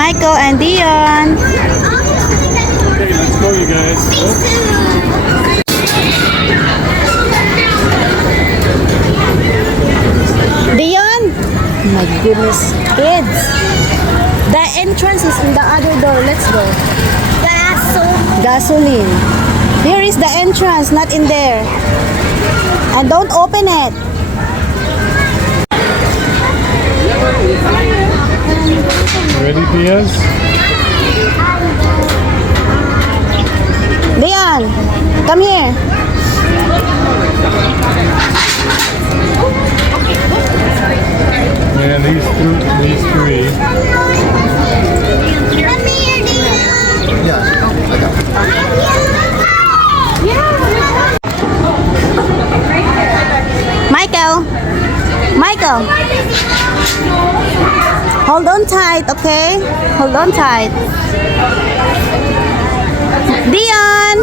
Michael and Dion. Okay, let's go, you guys. Dion! My goodness, kids. The entrance is in the other door. Let's go. Gasoline. Here is the entrance, not in there. And don't open it. Ready, Piaz? Dion, come here. And these three. Come here, Dion. Michael. Hold on tight, okay? Hold on tight. Dion,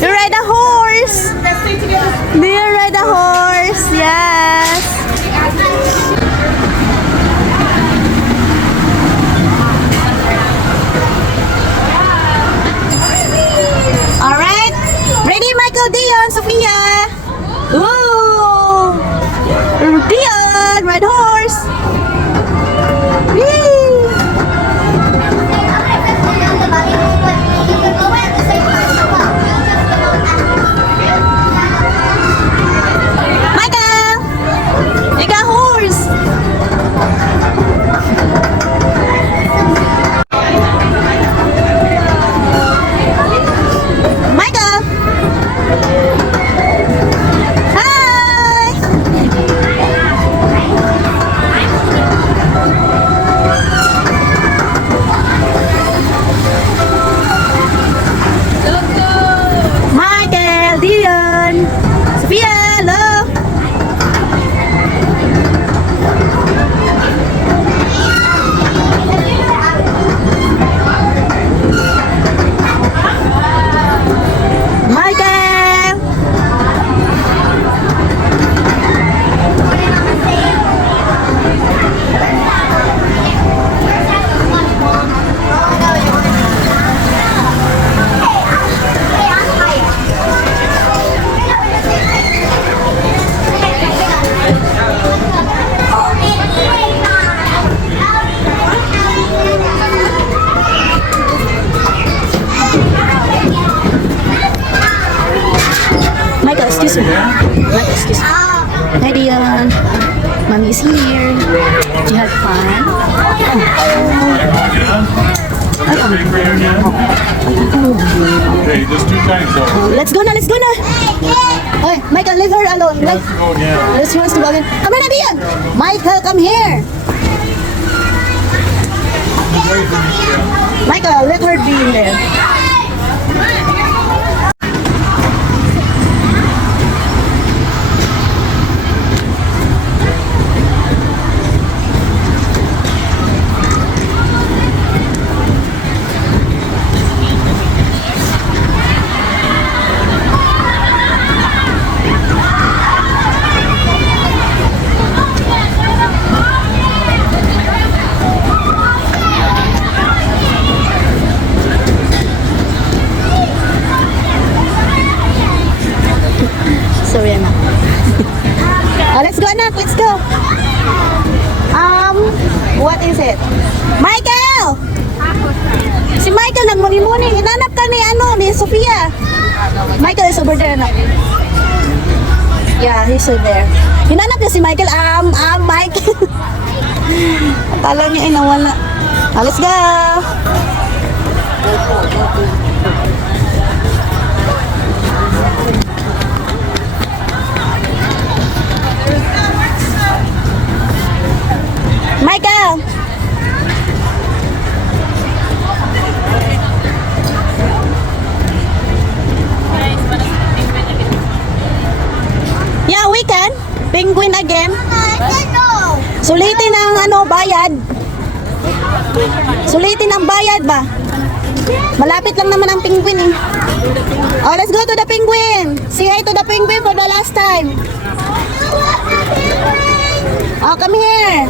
you ride a horse. Do you ride a horse? Yes. All right. Ready, Michael, Dion, Sophia. Ooh. Dion, ride horse. Whee. Michael, you got horse. Michael. Hi. Michael, Dion, Sophia, hello. Michael. Michael, excuse me. Michael, excuse me. Hi, Dion. Mommy is here. Did you have fun? Okay, just 2 times though. Let's go na, let's go na. Okay, Michael, leave her alone. Let's go again. Let's wants to go again. Come here, Dion. Michael, come here. Michael, let her be in there. Sorry, anak. Let's go, anak. Let's go. What is it? Michael! Si Michael nagmuni-muni. Hinanap ka ni Sophia. Michael is over there, anak. Yeah, he's over there. Hinanap niya si Michael. Michael. Akala niya ay nawala. Let's go. Michael! Yeah, we can. Penguin again. Sulitin ang bayad. Sulitin ang bayad ba? Malapit lang naman ang penguin eh. Oh, let's go to the penguin. Say hi to the penguin for the last time. Oh, come here.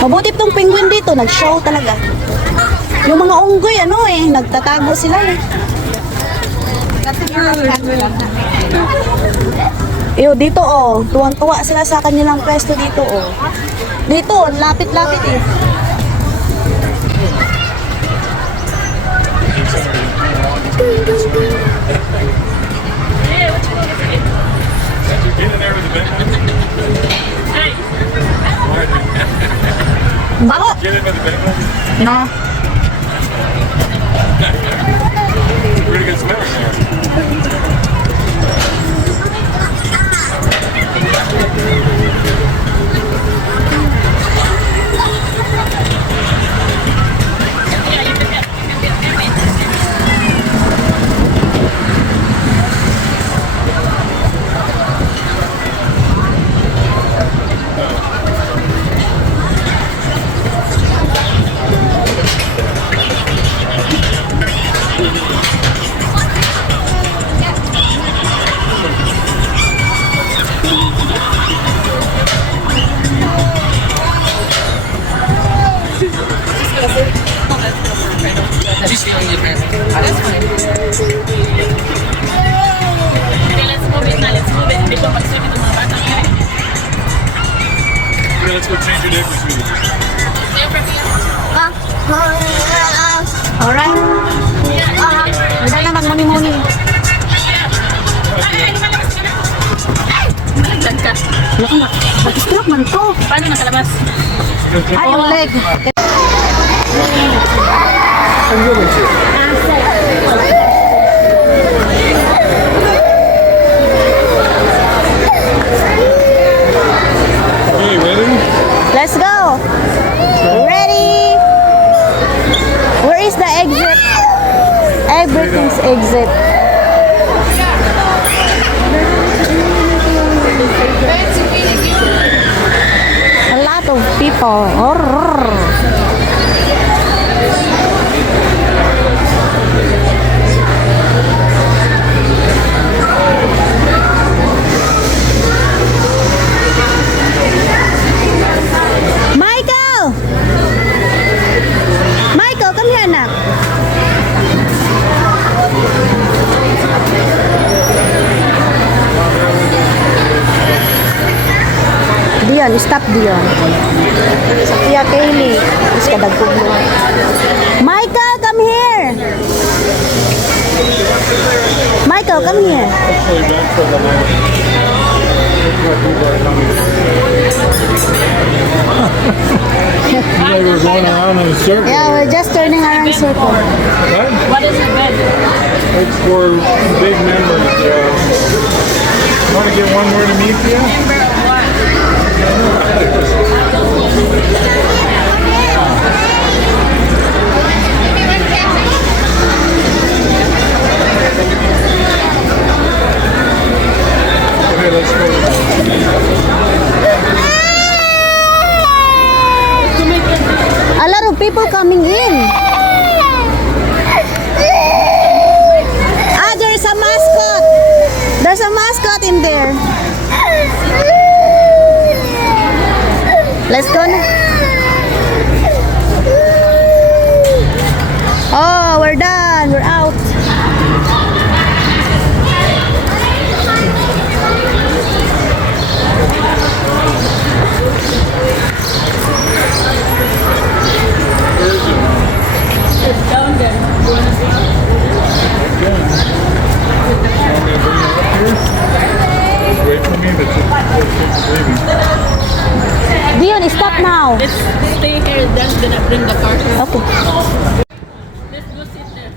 Mabuti tong penguin dito, nag-show talaga. Yung mga unggoy, nagtatago sila eh. Iyo, dito tuwang-tuwa sila sa kanilang pwesto dito Dito, lapit-lapit eh. Bako! No. Pretty good smell in there. Just feeling the best. That's fine. Okay, let's move it now. Let's move it. Bito, mag-swim ito mga bata. Okay, let's go change your diaper, sweetie. Stay over here. Alright. Wala na magmuni-muni. Malaglag ka. Bakit man to? Paano nakalabas? Ay, yung leg. Okay, ready? Let's go. Ready? Where is the exit? Everything's exit. A lot of people. Michael! Michael, come here, anak. Dion, stop Dion. Sa Kuya Kaylee. Tapos kadagpog mo. Michael, come here! Michael, come here. Hopefully back for the night. Looks like people are coming. Like we're going around in a circle. Yeah, we're just turning around in circle. What? What is the bed? It's for big members. Want to get one more to meet you? Member of what? Okay, let's go. A lot of people coming in. Ah, there's a mascot. There's a mascot in there. Let's go na. Oh, we're done. We're out. Down there. You wanna see? Wait for me. That's leaving. Dion, stop now. Let's stay here. Then gonna bring the car here. Okay. Let's go sit there.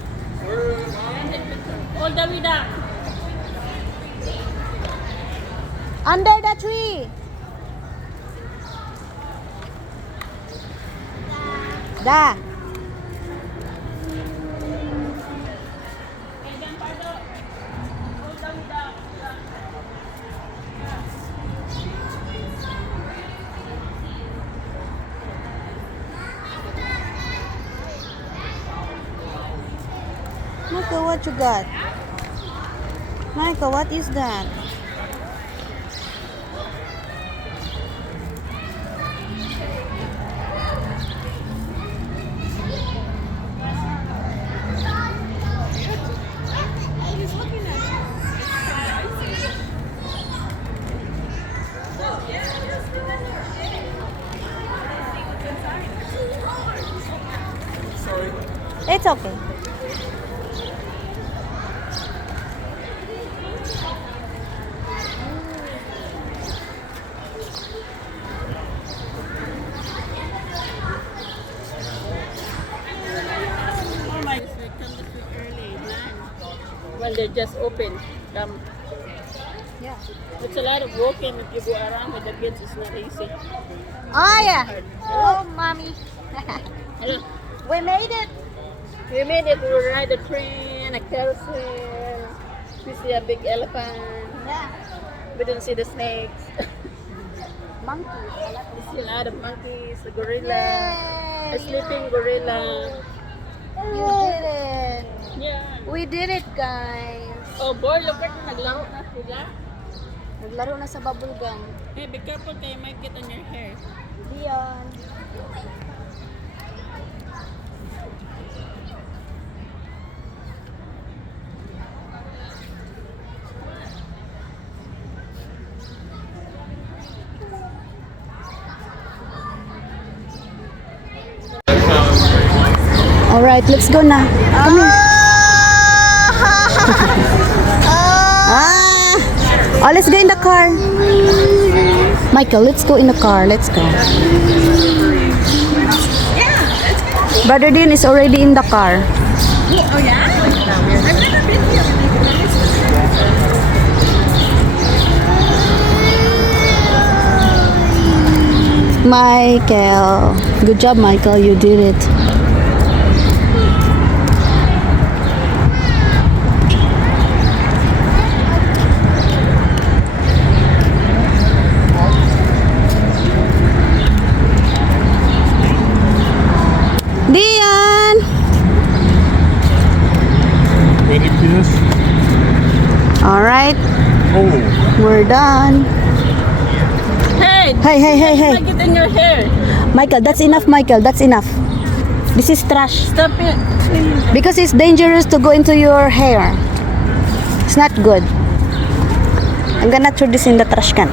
And take picture. All the way down. Under the tree. Da. Michael, what you got? Michael, what is that? It's okay. Oh my, we come this way early, 9. When they just open, come. Yeah. It's a lot of walking if you go around with the kids. It's not easy. Oh, yeah. Oh, mommy. Hello. We made it. We made it. We ride a train, a carousel. We see a big elephant. Yeah. We don't see the snakes. Monkey. We see a lot of monkeys, a gorilla, Yay! a sleeping gorilla. You did it. Yeah. We did it, guys. Oh boy, look at naglaro na sila. Naglaro na sa bubble gum. Hey, be careful kayo might get on your hair. Dion. Alright, let's go na. Come here. Oh, let's go in the car. Michael, let's go in the car. Let's go. Brother Dean is already in the car. Oh yeah? I've never been here. Michael. Good job, Michael. You did it. Dion! Ready for this? Alright, Oh. we're done. Hey! Hey, hey, hey, hey. Get in your hair. Michael, that's enough, Michael. That's enough. This is trash. Stop it. Because it's dangerous to go into your hair. It's not good. I'm gonna throw this in the trash can.